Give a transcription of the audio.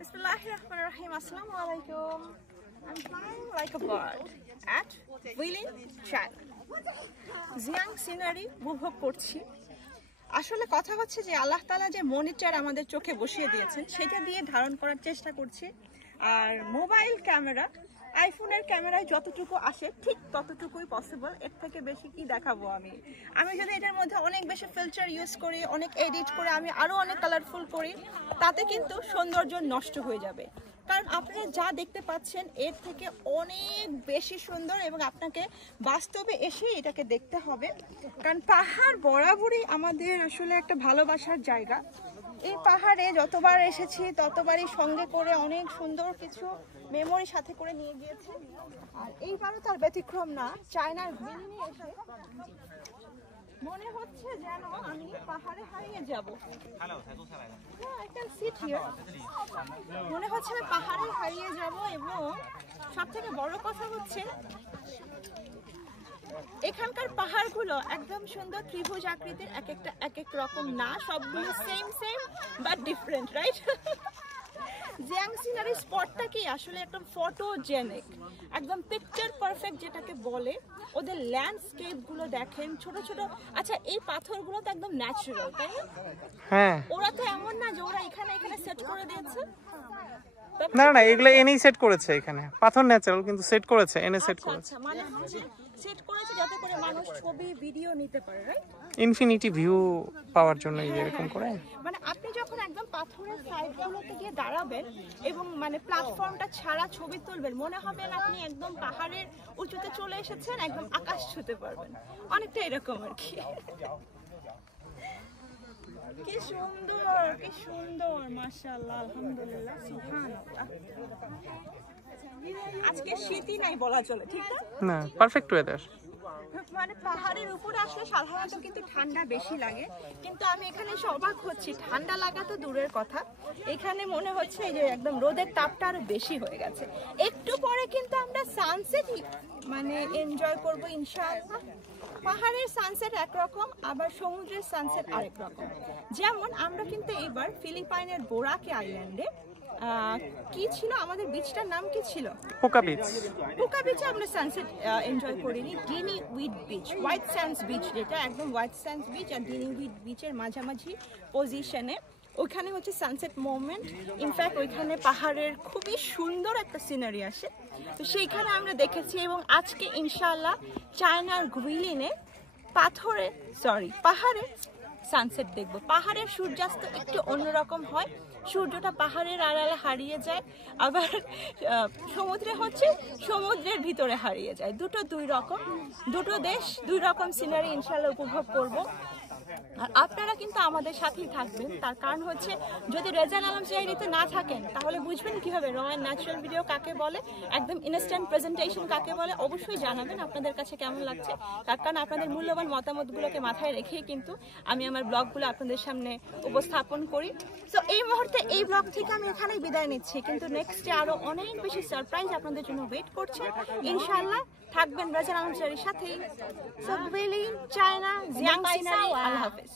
Bismillahirrahmanirrahim. Assalamu alaikum. I'm flying like a bird at Guilin, China. Jiang scenery উপভোগ করছি। আসলে কথা হচ্ছে যে আল্লাহ তাআলা যে মনিটর আমাদের চোখে বসিয়ে দিয়েছেন সেটা দিয়ে ধারণ করার চেষ্টা করছি। আর মোবাইল ক্যামেরা, আইফোনের ক্যামেরায় যতটুকু আসে ঠিক ততটুকুই পসিবল, এর থেকে বেশি কি দেখাবো আমি যদি এটার মধ্যে অনেক বেশি ফিল্টার ইউজ করি, অনেক এডিট করে আমি আরো অনেক কালারফুল করি, তাতে কিন্তু সৌন্দর্য নষ্ট হয়ে যাবে। কারণ আপনারা যা দেখতে পাচ্ছেন এর থেকে অনেক বেশি সুন্দর, এবং আপনাকে বাস্তবে এসে এটাকে দেখতে হবে। কারণ পাহাড় বরাবরই আমাদের আসলে একটা ভালোবাসার জায়গা। এই পাহাড়ে যতবার এসেছি ততবারই সঙ্গে করে অনেক সুন্দর কিছু মেমোরি সাথে করে নিয়ে গিয়েছি। আর এইবারও তার ব্যতিক্রম না। চায়নার গুইলিনে এসে মনে হচ্ছে যেন আমি পাহাড়ে হারিয়ে যাব। মনে হচ্ছে আমি পাহাড়ে হারিয়ে যাব, এবং সব থেকে বড় কথা হচ্ছে এখানকার পাহাড়গুলো একদম সুন্দর ত্রিভুজ আকৃতির, এক একটা এক এক রকম না, সবগুলো same but different, right? Xiang scenery স্পটটা কি আসলে একদম ফটোজেনিক, একদম পিকচার পারফেক্ট যেটাকে বলে। ওদের ল্যান্ডস্কেপ গুলো দেখেন, ছোট ছোট। আচ্ছা, এই পাথরগুলো তো একদম ন্যাচারাল, তাই না? হ্যাঁ, ওরা তো এমন না যে ওরা এখানে সেট করে দিয়েছে। না না, এগুলো এনেই সেট করেছে। এখানে পাথর ন্যাচারাল, কিন্তু সেট করেছে, এনে সেট করেছে। মানে হচ্ছে সেট করেছে যাতে করে মানুষ ছবি ভিডিও নিতে পারে, রাইট? ইনফিনিটি ভিউ পাওয়ার জন্য এরকম করে। মানে আপনি যখন একদম পাথরের সাইডগুলোতে গিয়ে দাঁড়াবেন এবং মানে প্ল্যাটফর্মটা ছাড়া ছবি তুলবেন, মনে হবে না আপনি একদম পাহাড়ের উঁচুতে চলে এসেছেন, একদম আকাশ ছুঁতে পারবেন। অনেকটা এরকম আর কি। কি সুন্দর, মাশাআল্লাহ, আলহামদুলিল্লাহ, সুবহানাল্লাহ। আজকে শীতই নাই বলা চলে, ঠিক না? Perfect weather. মানে পাহাড়ের উপরে আসলে সাধারণত কিন্তু ঠান্ডা বেশি লাগে, কিন্তু আমি এখানে এসে অবাক হচ্ছি, ঠান্ডা লাগা তো দূরের কথা, এখানে মনে হচ্ছে যে একদম রোদের তাপটা আরো বেশি হয়ে গেছে। একটু পরে কিন্তু আমরা সানসেট মানে এনজয় করবো ইনশাআল্লাহ। পাহাড়ের সানসেট একরকম, আবার সমুদ্রের সানসেট আরেক রকম। যেমন আমরা কিন্তু এবার ফিলিপাইনের বোরাকে আইল্যান্ডে কি ছিল, আমাদের বিচটার নাম কি ছিল? পোকা বিচে আমরা সানসেট এনজয় করিনি। ডিনি উইড বিচ, হোয়াইট স্যান্ডস বিচ, যেটা একদম হোয়াইট স্যান্ডস বিচ আর ডিনি উইড বিচের মাঝামাঝি পজিশনে, ওইখানে হচ্ছে সানসেট মোমেন্ট। ইনফ্যাক্ট ওইখানে পাহাড়ের খুবই সুন্দর একটা সিনারি আসে, তো সেইখানে আমরা দেখেছি। এবং আজকে ইনশাআল্লাহ চায়নার গুইলিনে পাহাড়ে সানসেট দেখবো। পাহাড়ের সূর্যাস্ত একটু অন্যরকম হয়, সূর্যটা পাহাড়ের আড়ালে হারিয়ে যায়, আবার সমুদ্রে হচ্ছে সমুদ্রের ভিতরে হারিয়ে যায়। দুটো দেশ, দুই রকম সিনারি ইনশাআল্লাহ উপভোগ করব। আর আপনারা কিন্তু আমাদের সাথেই থাকবেন, তার কারণ হচ্ছে যদি রেজান আলম সিআইডিতে না থাকেন তাহলে বুঝবেন কিভাবে র অ্যান্ড ন্যাচারাল ভিডিও কাকে বলে, একদম ইনস্ট্যান্ট প্রেজেন্টেশন কাকে বলে। অবশ্যই জানাবেন আপনাদের কাছে কেমন লাগছে, তার কারণ আপনাদের মূল্যবান মতামতগুলোকে মাথায় রেখেই কিন্তু আমি আমার ব্লগগুলো আপনাদের সামনে উপস্থাপন করি। তো এই মুহূর্তে এই ব্লগ থেকে আমি এখানেই বিদায় নিচ্ছি, কিন্তু নেক্সটে আরো অনেক বেশি সারপ্রাইজ আপনাদের জন্য ওয়েট করছে ইনশাআল্লাহ। থাকবেন রেজান আলম সিআইডির সাথেই। So Guilin, China, Xiang scenery, আল্লাহ হাফেজ।